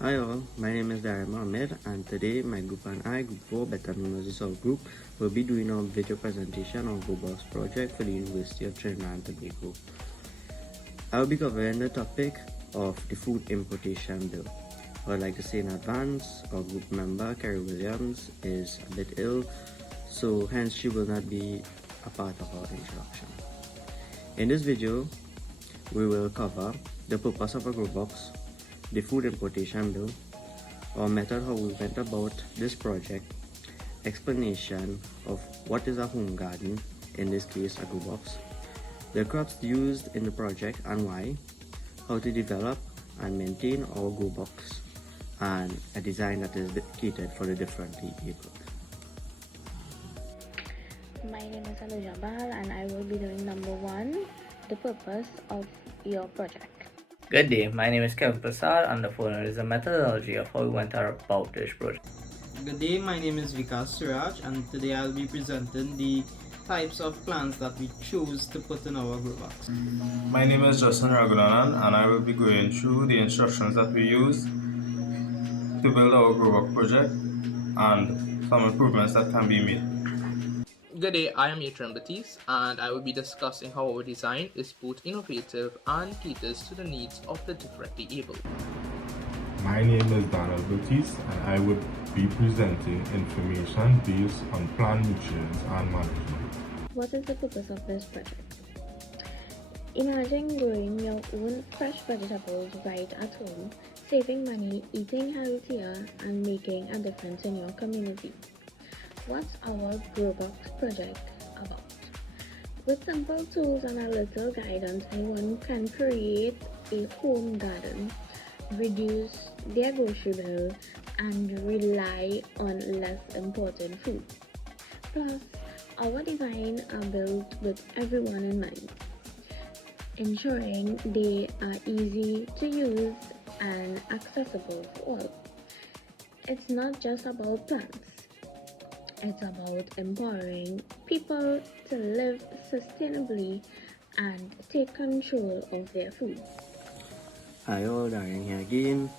Hi all, my name is Darren Mohammed and today my group and I, Group 4, better known as the South Group, will be doing a video presentation on GrowBox project for the University of Trinidad and Tobago. I will be covering the topic of the food importation bill. I would like to say in advance, our group member, Carrie Williams, is a bit ill, so hence she will not be a part of our introduction. In this video, we will cover the purpose of a GrowBox, the food importation bill, our method how we went about this project, explanation of what is a home garden, in this case a GrowBox, the crops used in the project and why, how to develop and maintain our GrowBox, and a design that is catered for the differently abled. My name is Anuja Bal and I will be doing number 1, the purpose of your project. Good day, my name is Kevin Prasad and the following is a methodology of how we went about this project. Good day, my name is Vikas Suraj and today I'll be presenting the types of plants that we choose to put in our GrowBox. My name is Justin Raghunanan and I will be going through the instructions that we use to build our GrowBox project and some improvements that can be made. Good day, I am Yatran Batiste and I will be discussing how our design is both innovative and caters to the needs of the differently abled. My name is Donald Batiste and I would be presenting information based on plant nutrients and management. What is the purpose of this project? Imagine growing your own fresh vegetables right at home, saving money, eating healthier, and making a difference in your community. What's our GrowBox project about? With simple tools and a little guidance, anyone can create a home garden, reduce their grocery bill, and rely on less important food. Plus, our designs are built with everyone in mind, ensuring they are easy to use and accessible for all. It's not just about plants. It's about empowering people to live sustainably and take control of their food. Hi all, Darren here again.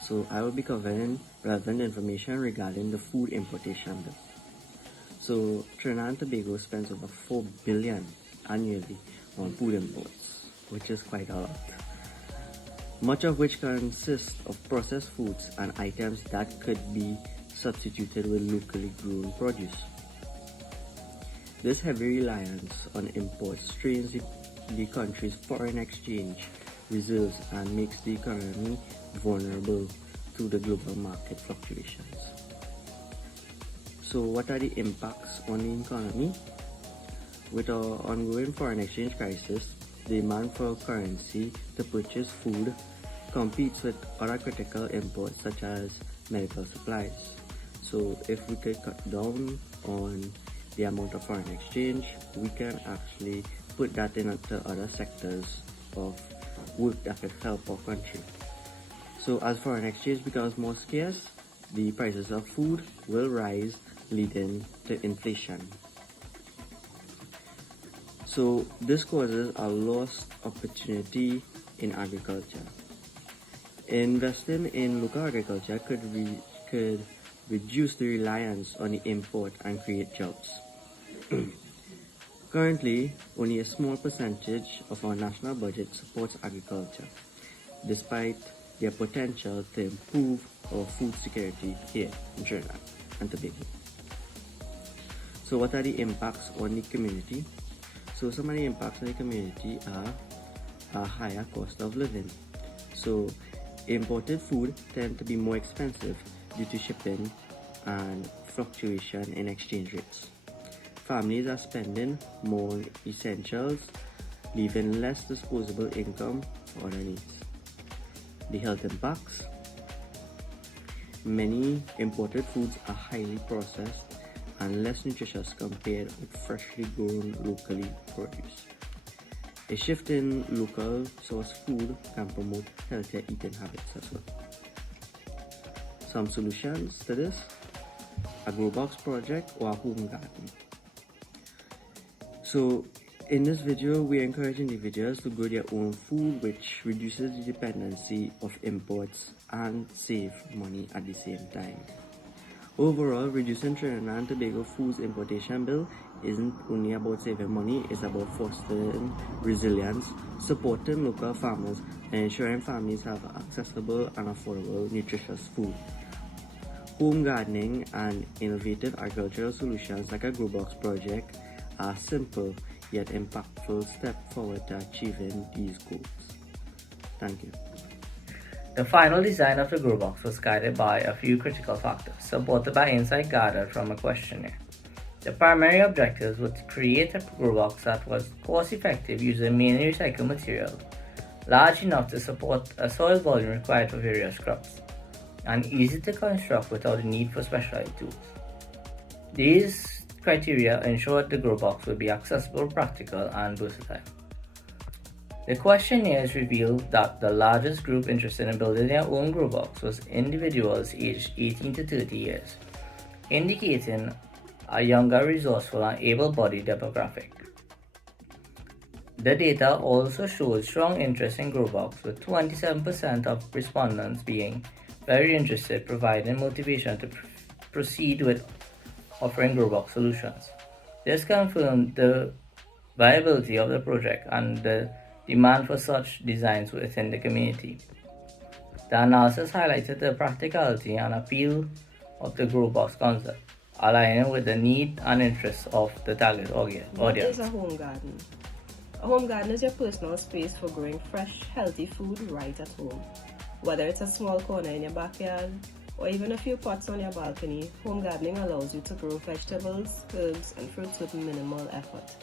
So I will be covering relevant information regarding the food importation bill. So Trinidad and Tobago spends over 4 billion annually on food imports, which is quite a lot. Much of which consists of processed foods and items that could be substituted with locally grown produce. This heavy reliance on imports strains the country's foreign exchange reserves and makes the economy vulnerable to the global market fluctuations. So what are the impacts on the economy? With our ongoing foreign exchange crisis, the demand for currency to purchase food competes with other critical imports such as medical supplies. So if we could cut down on the amount of foreign exchange, we can actually put that into other sectors of work that could help our country. So as foreign exchange becomes more scarce, the prices of food will rise, leading to inflation. So this causes a lost opportunity in agriculture. Investing in local agriculture could reduce the reliance on the import and create jobs. Currently, only a small percentage of our national budget supports agriculture, despite their potential to improve our food security here in Trinidad and Tobago. So what are the impacts on the community? So some of the impacts on the community are a higher cost of living. So imported food tend to be more expensive due to shipping and fluctuation in exchange rates. Families are spending more on essentials, leaving less disposable income for other needs. The health impacts. Many imported foods are highly processed and less nutritious compared with freshly grown locally produced. A shift in local sourced food can promote healthier eating habits as well. Some solutions to this: a GrowBox project or a home garden. So In this video, we encourage individuals to grow their own food, which reduces the dependency of imports and save money at the same time. Overall, reducing Trinidad and Tobago food's importation bill isn't only about saving money, it's about fostering resilience, supporting local farmers, and ensuring families have accessible and affordable nutritious food. Home gardening and innovative agricultural solutions like a GrowBox project are simple yet impactful step forward to achieving these goals. Thank you. The final design of the GrowBox was guided by a few critical factors, supported by insight gathered from a questionnaire. The primary objectives were to create a GrowBox that was cost-effective using mainly recycled material, large enough to support a soil volume required for various crops, and easy to construct without the need for specialized tools. These criteria ensured the GrowBox would be accessible, practical, and versatile. The questionnaires revealed that the largest group interested in building their own GrowBox was individuals aged 18 to 30 years, indicating a younger, resourceful, and able-bodied demographic. The data also showed strong interest in GrowBox, with 27% of respondents being very interested, providing motivation to proceed with offering GrowBox solutions. This confirmed the viability of the project and the demand for such designs within the community. The analysis highlighted the practicality and appeal of the GrowBox concept, aligning with the need and interests of the target audience. What is a home garden? A home garden is your personal space for growing fresh, healthy food right at home. Whether it's a small corner in your backyard or even a few pots on your balcony, home gardening allows you to grow vegetables, herbs, and fruits with minimal effort.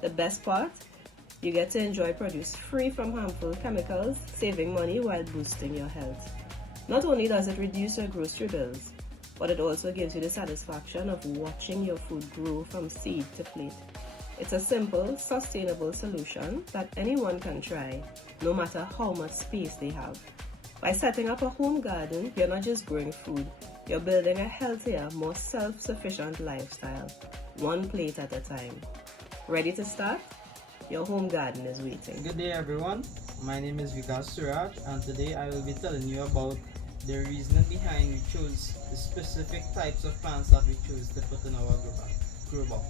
The best part? You get to enjoy produce free from harmful chemicals, saving money while boosting your health. Not only does it reduce your grocery bills, but it also gives you the satisfaction of watching your food grow from seed to plate. It's a simple, sustainable solution that anyone can try, no matter how much space they have. By setting up a home garden, you're not just growing food, you're building a healthier, more self-sufficient lifestyle, one plate at a time. Ready to start? Your home garden is waiting. Good day everyone, my name is Suraj, and today I will be telling you about the reasoning behind we chose the specific types of plants that we chose to put in our GrowBox.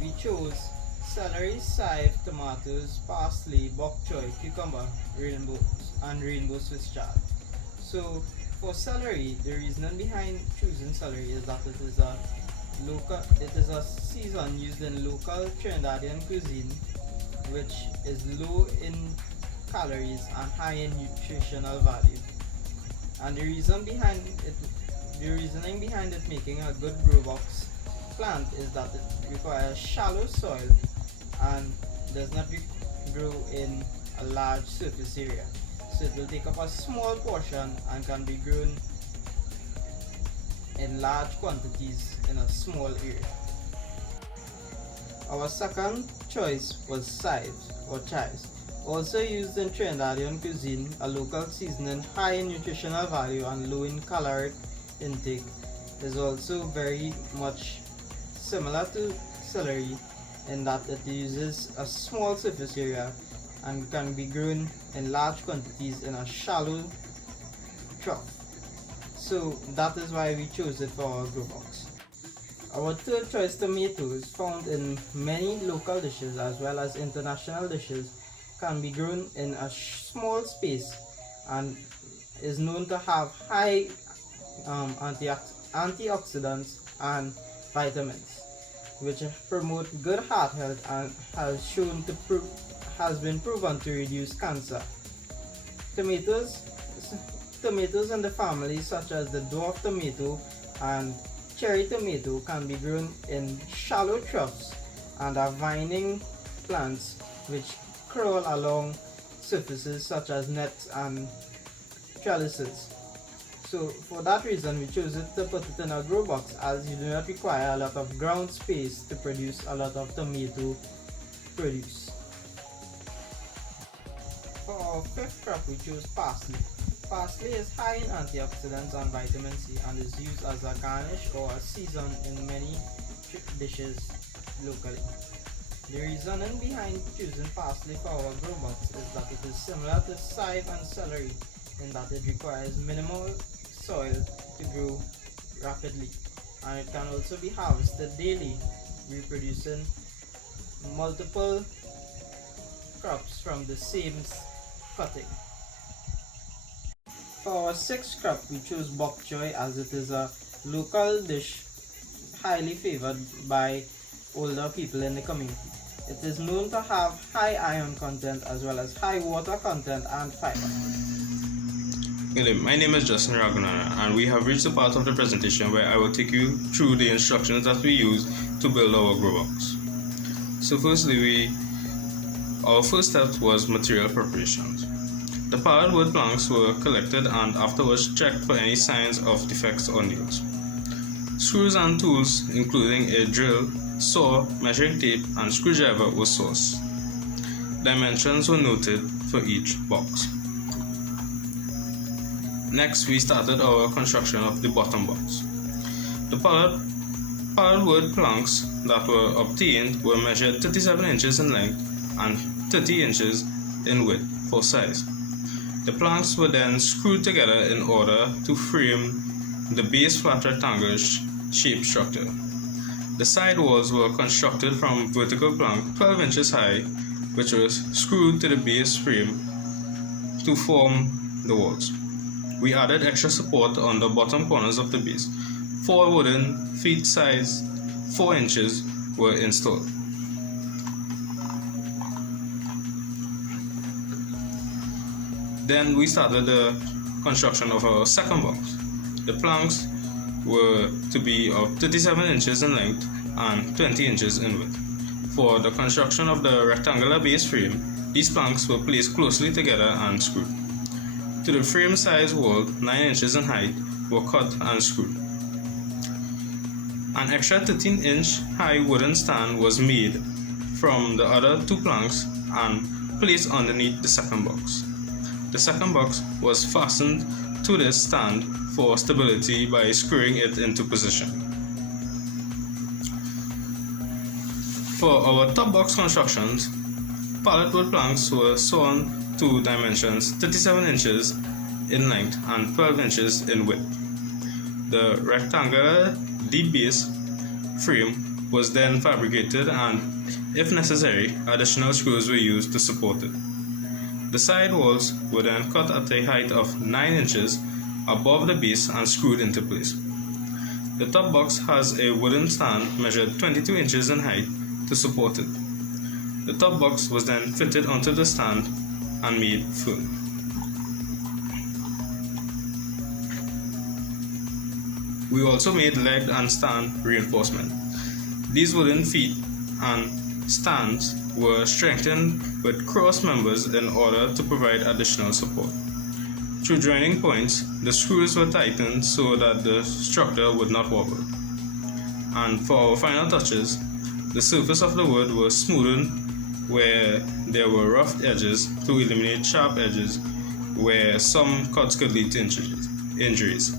We chose celery, chive, tomatoes, parsley, bok choy, cucumber, rainbow Swiss chard. So for celery, the reasoning behind choosing celery is that it is a season used in local Trinidadian cuisine, which is low in calories and high in nutritional value. And the reasoning behind it making a good GrowBox plant is that it requires shallow soil and does not grow in a large surface area. So it will take up a small portion and can be grown in large quantities in a small area. Our second choice was chives. Also used in Trinidadian cuisine, a local seasoning high in nutritional value and low in caloric intake, is also very much similar to celery in that it uses a small surface area and can be grown in large quantities in a shallow trough. So that is why we chose it for our GrowBox. Our third choice, tomatoes, found in many local dishes as well as international dishes, can be grown in a small space and is known to have high antioxidants and vitamins, which promote good heart health and has been proven to reduce cancer. Tomatoes in the family such as the dwarf tomato and cherry tomato can be grown in shallow troughs and are vining plants which crawl along surfaces such as nets and trellises. So for that reason we chose it to put it in a GrowBox, as you do not require a lot of ground space to produce a lot of tomato produce. For our fifth crop we chose parsley. Parsley is high in antioxidants and vitamin C and is used as a garnish or a season in many dishes locally. The reasoning behind choosing parsley for our GrowBox is that it is similar to chive and celery in that it requires minimal soil to grow rapidly, and it can also be harvested daily, reproducing multiple crops from the same cutting. For our sixth crop, we chose bok choy as it is a local dish highly favored by older people in the community. It is known to have high iron content as well as high water content and fiber. Good day, my name is Justin Ragunana, and we have reached the part of the presentation where I will take you through the instructions that we use to build our GrowBox. So firstly, our first step was material preparations. The pallet wood planks were collected and afterwards checked for any signs of defects or nails. Screws and tools, including a drill, saw, measuring tape, and screwdriver were sourced. Dimensions were noted for each box. Next, we started our construction of the bottom box. The pallet wood planks that were obtained were measured 37 inches in length and 30 inches in width for size. The planks were then screwed together in order to frame the base flat rectangular shaped structure. The side walls were constructed from vertical plank 12 inches high, which was screwed to the base frame to form the walls. We added extra support on the bottom corners of the base. 4 wooden feet size 4 inches were installed. Then we started the construction of our second box. The planks were to be of 37 inches in length and 20 inches in width. For the construction of the rectangular base frame, these planks were placed closely together and screwed. To the frame size wall, 9 inches in height, were cut and screwed. An extra 13-inch high wooden stand was made from the other 2 planks and placed underneath the second box. The second box was fastened to this stand for stability by screwing it into position. For our top box constructions, pallet wood planks were sawn to dimensions 37 inches in length and 12 inches in width. The rectangular deep base frame was then fabricated and, if necessary, additional screws were used to support it. The side walls were then cut at a height of 9 inches above the base and screwed into place. The top box has a wooden stand measured 22 inches in height to support it. The top box was then fitted onto the stand and made firm. We also made leg and stand reinforcement. These wooden feet and stands were strengthened with cross members in order to provide additional support. Through joining points, the screws were tightened so that the structure would not wobble. And for our final touches, the surface of the wood was smoothened where there were rough edges to eliminate sharp edges where some cuts could lead to injuries.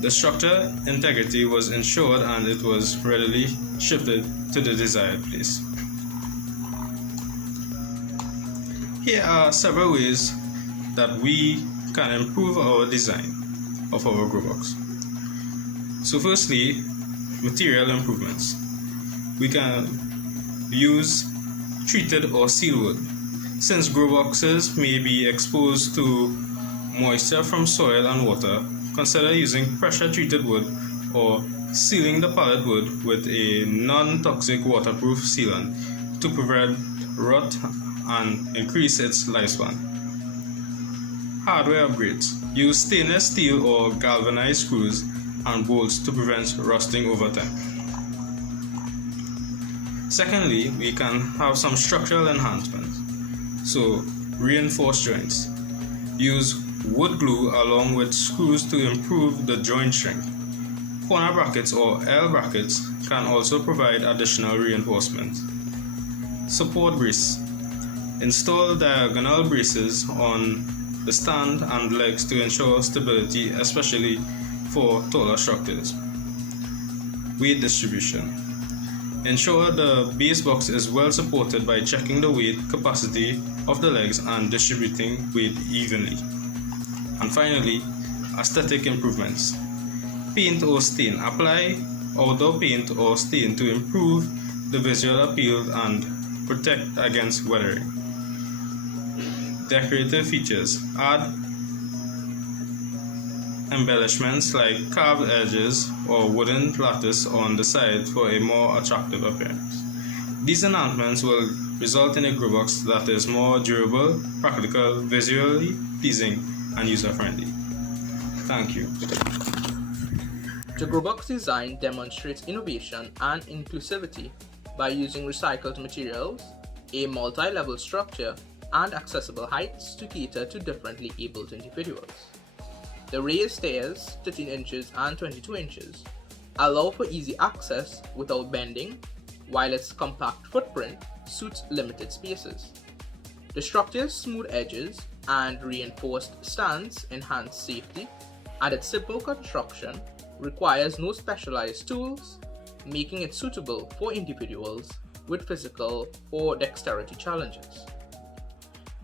The structure integrity was ensured and it was readily shifted to the desired place. Here are several ways that we can improve our design of our GrowBox. So firstly, material improvements. We can use treated or sealed wood. Since GrowBoxes may be exposed to moisture from soil and water, consider using pressure treated wood or sealing the pallet wood with a non-toxic waterproof sealant to prevent rot and increase its lifespan. Hardware upgrades. Use stainless steel or galvanized screws and bolts to prevent rusting over time. Secondly, we can have some structural enhancements. So, reinforced joints. Use wood glue along with screws to improve the joint strength. Corner brackets or L brackets can also provide additional reinforcement. Support brace. Install diagonal braces on the stand and legs to ensure stability, especially for taller structures. Weight distribution. Ensure the base box is well supported by checking the weight capacity of the legs and distributing weight evenly. And finally, aesthetic improvements. Paint or stain. Apply outdoor paint or stain to improve the visual appeal and protect against weathering. Decorative features. Add embellishments like carved edges or wooden lattice on the side for a more attractive appearance. These enhancements will result in a GrowBox that is more durable, practical, visually pleasing, and user-friendly. Thank you. The GrowBox design demonstrates innovation and inclusivity by using recycled materials, a multi-level structure, and accessible heights to cater to differently abled individuals. The raised stairs, 13 inches and 22 inches, allow for easy access without bending, while its compact footprint suits limited spaces. The structure's smooth edges and reinforced stands enhance safety, and its simple construction requires no specialized tools, making it suitable for individuals with physical or dexterity challenges.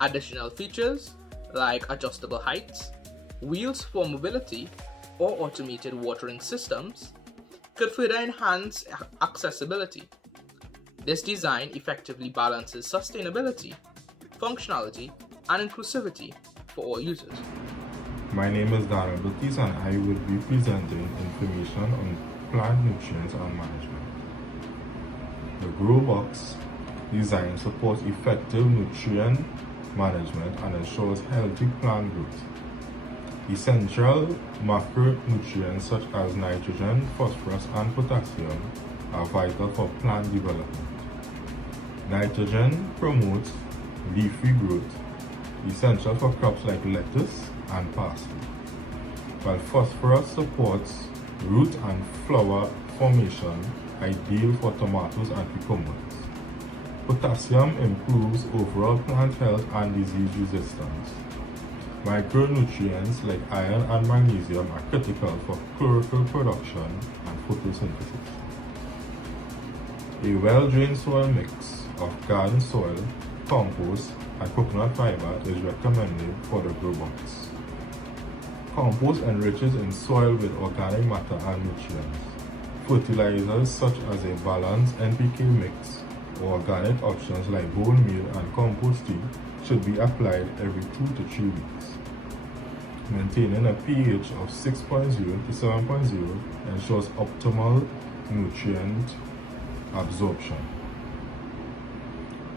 Additional features like adjustable heights, wheels for mobility, or automated watering systems could further enhance accessibility. This design effectively balances sustainability, functionality, and inclusivity for all users. My name is Daniel Baptiste and I will be presenting information on plant nutrients and management. The GrowBox design supports effective nutrient management and ensures healthy plant growth. Essential macronutrients such as nitrogen, phosphorus, and potassium are vital for plant development. Nitrogen promotes leafy growth, essential for crops like lettuce and parsley, while phosphorus supports root and flower formation, ideal for tomatoes and cucumbers. Potassium improves overall plant health and disease resistance. Micronutrients like iron and magnesium are critical for chlorophyll production and photosynthesis. A well-drained soil mix of garden soil, compost, and coconut fiber is recommended for the GrowBox. Compost enriches in soil with organic matter and nutrients. Fertilizers such as a balanced NPK mix or organic options like bone meal and compost tea should be applied every 2 to 3 weeks. Maintaining a pH of 6.0 to 7.0 ensures optimal nutrient absorption.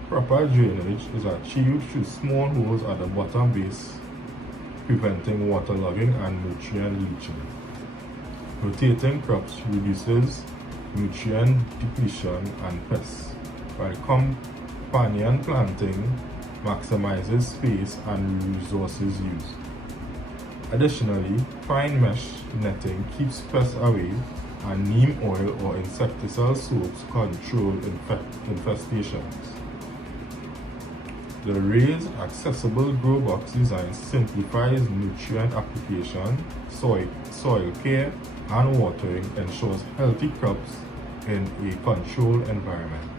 Proper drainage is achieved through small holes at the bottom base, preventing waterlogging and nutrient leaching. Rotating crops reduces nutrient depletion and pests, while companion planting maximizes space and resources used. Additionally, fine mesh netting keeps pests away, and neem oil or insecticide soaps control infestations. The raised, accessible GrowBox design simplifies nutrient application, soil care, and watering, ensures healthy crops in a controlled environment.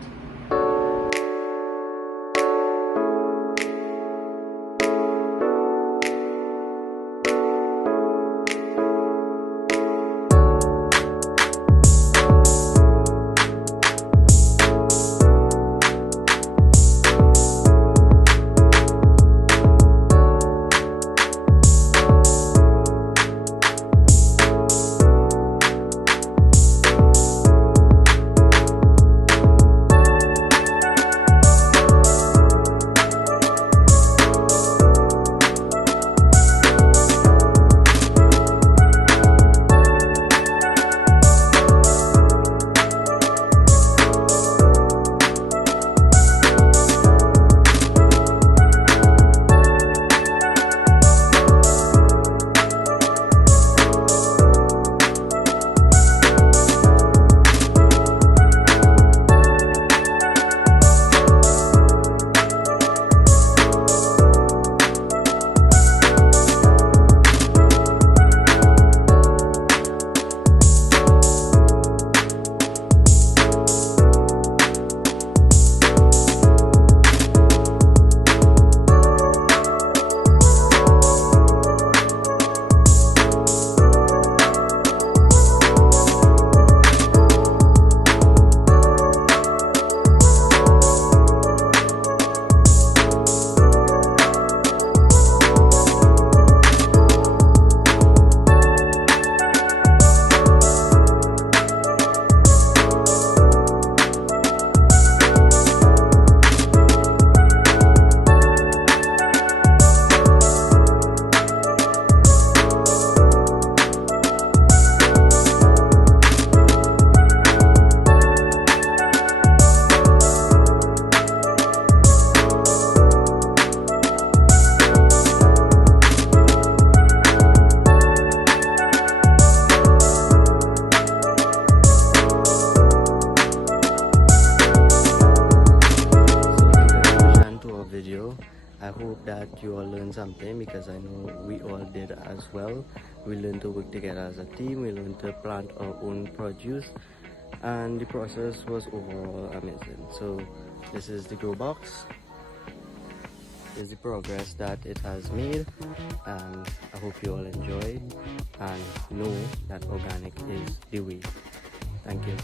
all did as well. We learned to work together as a team, we learned to plant our own produce, and the process was overall amazing. So this is the GrowBox. This is the progress that it has made, and I hope you all enjoy and know that organic is the way. Thank you.